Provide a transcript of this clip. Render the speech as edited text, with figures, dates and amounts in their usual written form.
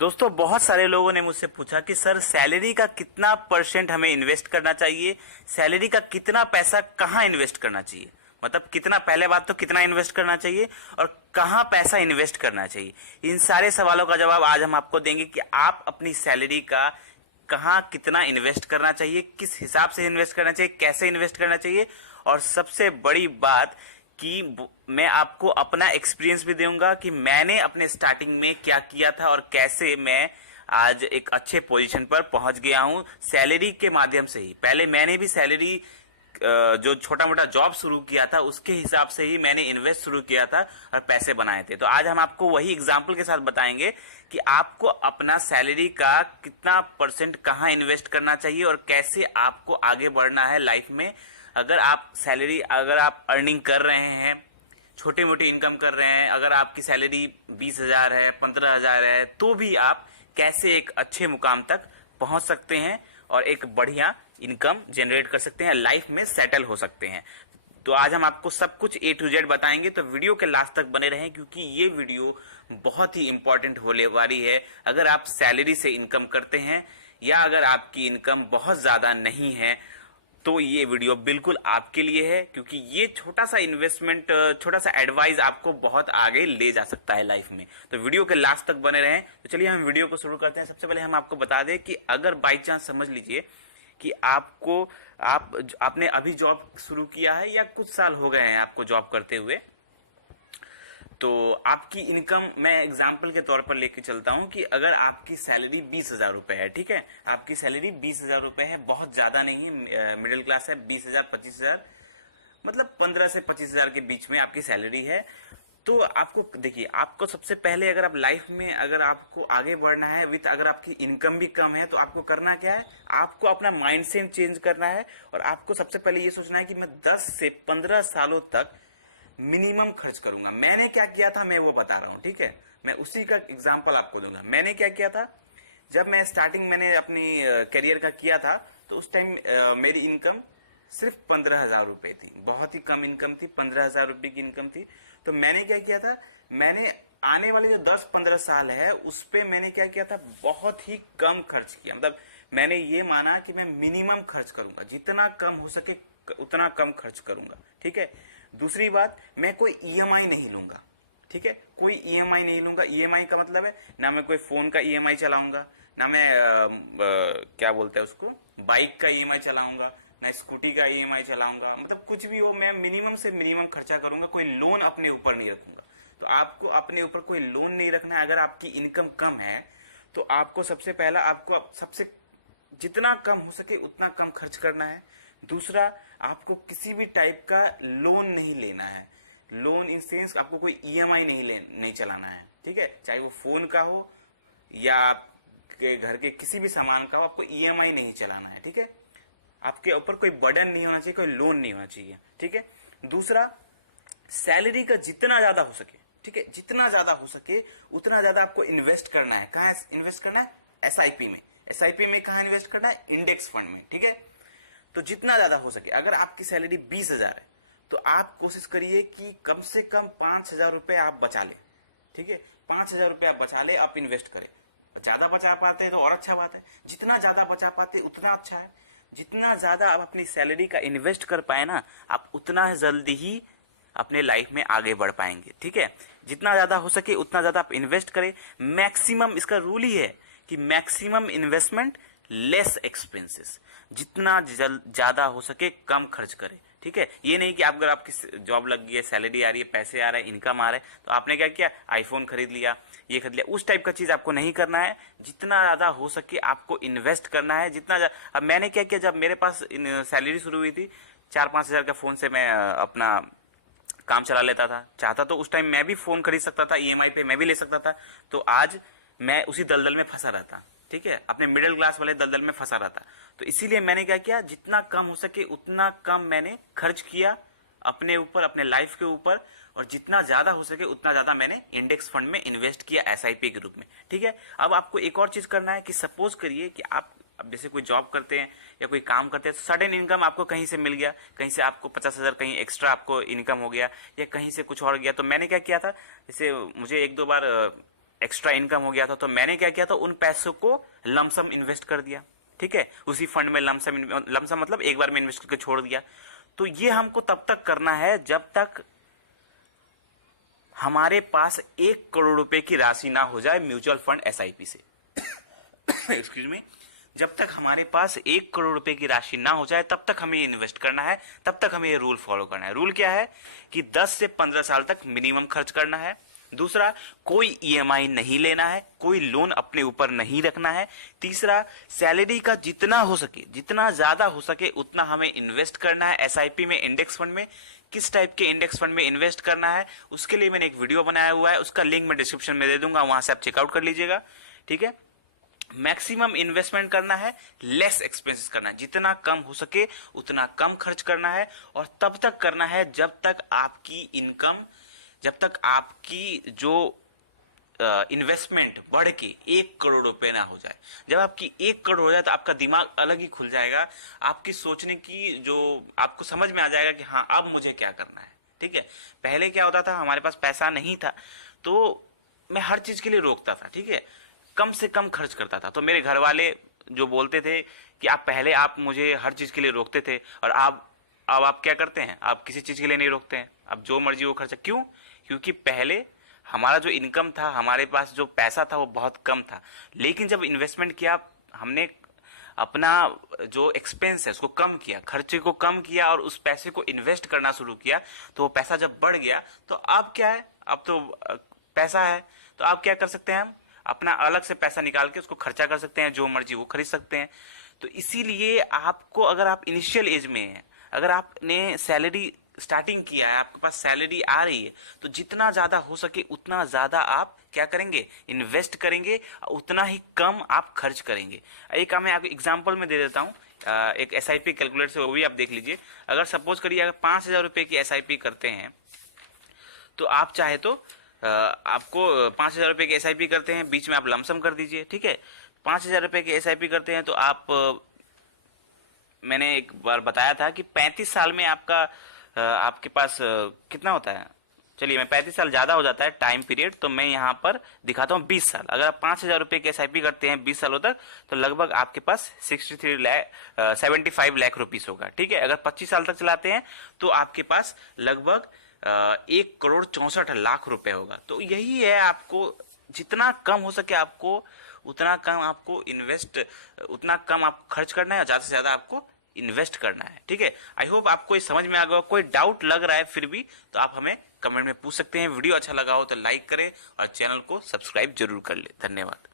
दोस्तों, बहुत सारे लोगों ने मुझसे पूछा कि सर सैलरी का कितना परसेंट हमें इन्वेस्ट करना चाहिए, सैलरी का कितना पैसा कहाँ इन्वेस्ट करना चाहिए। मतलब कितना, पहले बात तो कितना इन्वेस्ट करना चाहिए और कहाँ पैसा इन्वेस्ट करना चाहिए। इन सारे सवालों का जवाब आज हम आपको देंगे कि आप अपनी सैलरी का कहाँ कितना इन्वेस्ट करना चाहिए, किस हिसाब से इन्वेस्ट करना चाहिए, कैसे इन्वेस्ट करना चाहिए। और सबसे बड़ी बात कि मैं आपको अपना एक्सपीरियंस भी दूंगा कि मैंने अपने स्टार्टिंग में क्या किया था और कैसे मैं आज एक अच्छे पोजीशन पर पहुंच गया हूं सैलरी के माध्यम से ही। पहले मैंने भी सैलरी जो छोटा मोटा जॉब शुरू किया था उसके हिसाब से ही मैंने इन्वेस्ट शुरू किया था और पैसे बनाए थे। तो आज हम आपको वही एग्जाम्पल के साथ बताएंगे कि आपको अपना सैलरी का कितना परसेंट कहाँ इन्वेस्ट करना चाहिए और कैसे आपको आगे बढ़ना है लाइफ में। अगर आप अर्निंग कर रहे हैं, छोटी मोटी इनकम कर रहे हैं, अगर आपकी सैलरी 20,000 है, 15,000 है, तो भी आप कैसे एक अच्छे मुकाम तक पहुंच सकते हैं और एक बढ़िया इनकम जनरेट कर सकते हैं, लाइफ में सेटल हो सकते हैं। तो आज हम आपको सब कुछ A to Z बताएंगे, तो वीडियो के लास्ट तक बने रहें क्योंकि ये वीडियो बहुत ही इंपॉर्टेंट होने वाली है। अगर आप सैलरी से इनकम करते हैं या अगर आपकी इनकम बहुत ज्यादा नहीं है तो ये वीडियो बिल्कुल आपके लिए है, क्योंकि ये छोटा सा इन्वेस्टमेंट, छोटा सा एडवाइस आपको बहुत आगे ले जा सकता है लाइफ में। तो वीडियो के लास्ट तक बने रहें। तो चलिए हम वीडियो को शुरू करते हैं। सबसे पहले हम आपको बता दें कि अगर बाई चांस समझ लीजिए कि आपने अभी जॉब शुरू किया है या कुछ साल हो गए हैं आपको जॉब करते हुए, तो आपकी इनकम, मैं एग्जाम्पल के तौर पर लेके चलता हूं कि अगर आपकी सैलरी 20,000 रुपए है, ठीक है, आपकी सैलरी 20,000 रुपए है, बहुत ज्यादा नहीं है, मिडिल क्लास है, 20,000 25,000, मतलब 15 से 25,000 के बीच में आपकी सैलरी है। तो आपको देखिए, आपको सबसे पहले अगर आप लाइफ में अगर आपको आगे बढ़ना है विद, अगर आपकी इनकम भी कम है, तो आपको करना क्या है, आपको अपना माइंडसेट चेंज करना है और आपको सबसे पहले ये सोचना है कि मैं 10 से 15 सालों तक मिनिमम खर्च करूंगा। मैंने क्या किया था मैं वो बता रहा हूं, ठीक है, मैं उसी का एग्जांपल आपको दूंगा। मैंने क्या किया था, जब मैं स्टार्टिंग मैंने अपनी करियर का किया था तो उस टाइम मेरी इनकम सिर्फ 15,000 रुपए थी, बहुत ही कम इनकम थी, 15,000 रुपए की इनकम थी। तो मैंने क्या किया था, मैंने आने वाले जो 10-15 साल है उस पे मैंने क्या किया था, बहुत ही कम खर्च किया। मतलब मैंने ये माना कि मैं मिनिमम खर्च करूंगा, जितना कम हो सके उतना कम खर्च करूंगा, ठीक है। दूसरी बात, मैं कोई ईएमआई नहीं लूंगा, ठीक है, कोई ईएमआई नहीं लूंगा। ईएमआई का मतलब है ना मैं कोई फोन का ईएमआई चलाऊंगा, ना मैं क्या बोलते हैं उसको, बाइक का ईएमआई चलाऊंगा, ना स्कूटी का ईएमआई चलाऊंगा। मतलब कुछ भी हो, मैं मिनिमम से मिनिमम खर्चा करूंगा, कोई लोन अपने ऊपर नहीं रखूंगा। तो आपको अपने ऊपर कोई लोन नहीं रखना है। अगर आपकी इनकम कम है तो आपको सबसे पहला, आपको सबसे जितना कम हो सके उतना कम खर्च करना है। दूसरा, आपको किसी भी टाइप का लोन नहीं लेना है। लोन इन सेंस आपको कोई ईएमआई नहीं चलाना है, ठीक है, चाहे वो फोन का हो या आपके घर के किसी भी सामान का हो, आपको ईएमआई नहीं चलाना है, ठीक है। आपके ऊपर कोई बर्डन नहीं होना चाहिए, कोई लोन नहीं होना चाहिए, ठीक है। दूसरा, सैलरी का जितना ज्यादा हो सके, ठीक है, जितना ज्यादा हो सके उतना ज्यादा आपको इन्वेस्ट करना है। कहाँ इन्वेस्ट करना है? एसआईपी में। एसआईपी में कहाँ इन्वेस्ट करना है? इंडेक्स फंड में, ठीक है। तो जितना ज्यादा हो सके, अगर आपकी सैलरी 20,000 है तो आप कोशिश करिए कि कम से कम 5,000 रुपए आप बचा ले, ठीक है, 5,000 रुपए आप बचा ले, आप इन्वेस्ट करें। ज्यादा बचा पाते हैं तो और अच्छा बात है, जितना ज्यादा बचा पाते उतना अच्छा है। जितना ज्यादा आप अपनी सैलरी का इन्वेस्ट कर पाए ना, आप उतना जल्दी ही अपने लाइफ में आगे बढ़ पाएंगे, ठीक है। जितना ज्यादा हो सके उतना ज्यादा आप इन्वेस्ट करें। मैक्सिमम, इसका रूल ही है कि मैक्सिमम इन्वेस्टमेंट लेस एक्सपेंसेस, जितना ज्यादा हो सके कम खर्च करें, ठीक है। ये नहीं कि आप, अगर आपकी जॉब लग गई है, सैलरी आ रही है, पैसे आ रहे हैं, इनकम आ रहा है, तो आपने क्या किया, आईफोन खरीद लिया, ये खरीद लिया, उस टाइप का चीज आपको नहीं करना है। जितना ज्यादा हो सके आपको इन्वेस्ट करना है, जितना अब मैंने क्या किया, जब मेरे पास सैलरी शुरू हुई थी, 4-5 हजार का फोन से मैं अपना काम चला लेता था। चाहता तो उस टाइम मैं भी फोन खरीद सकता था, ईएमआई पे मैं भी ले सकता था। तो आज मैं उसी दलदल में फंसा रहता, ठीक है, अपने मिडिल क्लास वाले दलदल में फंसा रहता। तो इसीलिए मैंने क्या किया, जितना कम हो सके उतना कम मैंने खर्च किया अपने ऊपर, अपने लाइफ के ऊपर, और जितना ज्यादा हो सके उतना ज्यादा मैंने इंडेक्स फंड में इन्वेस्ट किया, एसआईपी के रूप में, ठीक है। अब आपको एक और चीज करना है कि सपोज करिए कि आप अब जैसे कोई जॉब करते हैं या कोई काम करते हैं, तो सडन इनकम आपको कहीं से मिल गया, कहीं से आपको 50,000 कहीं एक्स्ट्रा आपको इनकम हो गया या कहीं से कुछ और गया। तो मैंने क्या किया था, जैसे मुझे 1-2 बार एक्स्ट्रा इनकम हो गया था, तो मैंने क्या किया था, उन पैसों को लमसम इन्वेस्ट कर दिया। ठीक है, उसी फंड में लमसम मतलब एक बार में इन्वेस्ट करके छोड़ दिया। तो ये हमको तब तक करना है जब तक हमारे पास 1 करोड़ रुपए की राशि ना हो जाए म्यूचुअल फंड एसआईपी से। एक्सक्यूज मी, जब तक हमारे पास 1 करोड़ रुपए की राशि ना हो जाए तब तक हमें इन्वेस्ट करना है, तब तक हमें ये रूल फॉलो करना है। रूल क्या है कि 10 से 15 साल तक मिनिमम खर्च करना है। दूसरा, कोई ईएमआई नहीं लेना है, कोई लोन अपने ऊपर नहीं रखना है। तीसरा, सैलरी का जितना हो सके, जितना ज्यादा हो सके उतना हमें इन्वेस्ट करना है एसआईपी में, इंडेक्स फंड में। किस टाइप के इंडेक्स फंड में इन्वेस्ट करना है उसके लिए मैंने एक वीडियो बनाया हुआ है, उसका लिंक मैं डिस्क्रिप्शन में दे दूंगा, वहां से आप चेकआउट कर लीजिएगा। ठीक है, मैक्सिमम इन्वेस्टमेंट करना है, लेस एक्सपेंसेस करना है, जितना कम हो सके उतना कम खर्च करना है, और तब तक करना है जब तक आपकी इनकम, जब तक आपकी जो इन्वेस्टमेंट बढ़ के 1 करोड़ रुपए ना हो जाए। जब आपकी 1 करोड़ हो जाए तो आपका दिमाग अलग ही खुल जाएगा, आपकी सोचने की जो आपको समझ में आ जाएगा कि हाँ अब मुझे क्या करना है। ठीक है, पहले क्या होता था, हमारे पास पैसा नहीं था तो मैं हर चीज के लिए रोकता था। ठीक है, कम से कम खर्च करता था, तो मेरे घर वाले जो बोलते थे कि आप मुझे हर चीज के लिए रोकते थे, और अब आप क्या करते हैं, आप किसी चीज के लिए नहीं रोकते हैं, अब जो मर्जी वो खर्चा। क्यों? क्योंकि पहले हमारा जो इनकम था, हमारे पास जो पैसा था वो बहुत कम था, लेकिन जब इन्वेस्टमेंट किया हमने, अपना जो एक्सपेंस है उसको कम किया, खर्चे को कम किया और उस पैसे को इन्वेस्ट करना शुरू किया, तो वो पैसा जब बढ़ गया तो अब क्या है, अब तो पैसा है, तो आप क्या कर सकते हैं, हम अपना अलग से पैसा निकाल के उसको खर्चा कर सकते हैं, जो मर्जी वो खरीद सकते हैं। तो इसीलिए आपको, अगर आप इनिशियल एज में हैं, अगर आपने सैलरी स्टार्टिंग किया है, आपके पास सैलरी आ रही है, तो जितना ज्यादा हो सके उतना ज्यादा आप क्या करेंगे, इन्वेस्ट करेंगे, उतना ही कम आप खर्च करेंगे। एक मैं आपको एग्जांपल में दे देता हूँ, एक एसआईपी कैलकुलेटर से, वो भी आप देख लीजिए। अगर सपोज करिए अगर 5,000 रुपए की एसआईपी करते हैं, तो आप चाहे तो आपको 5,000 रुपए की एसआईपी करते हैं, बीच में आप लमसम कर दीजिए। ठीक है, 5,000 रुपए की एसआईपी करते हैं तो आप, मैंने एक बार बताया था कि 35 साल में आपके पास कितना होता है, चलिए मैं 35 साल ज्यादा हो जाता है टाइम पीरियड, तो मैं यहाँ पर दिखाता हूँ 20 साल। अगर आप 5,000 रुपए की एसआईपी करते हैं 20 सालों तक, तो लगभग आपके पास 75 लाख रुपीस होगा। ठीक है, अगर 25 साल तक चलाते हैं तो आपके पास लगभग 1,64 करोड़ रुपए होगा। तो यही है, आपको जितना कम हो सके आपको उतना कम आपको इन्वेस्ट, उतना कम आप खर्च करना है और ज्यादा से ज्यादा आपको इन्वेस्ट करना है। ठीक है, आई होप आपको ये समझ में आ गया। कोई डाउट लग रहा है फिर भी तो आप हमें कमेंट में पूछ सकते हैं। वीडियो अच्छा लगा हो तो लाइक करें और चैनल को सब्सक्राइब जरूर कर ले। धन्यवाद।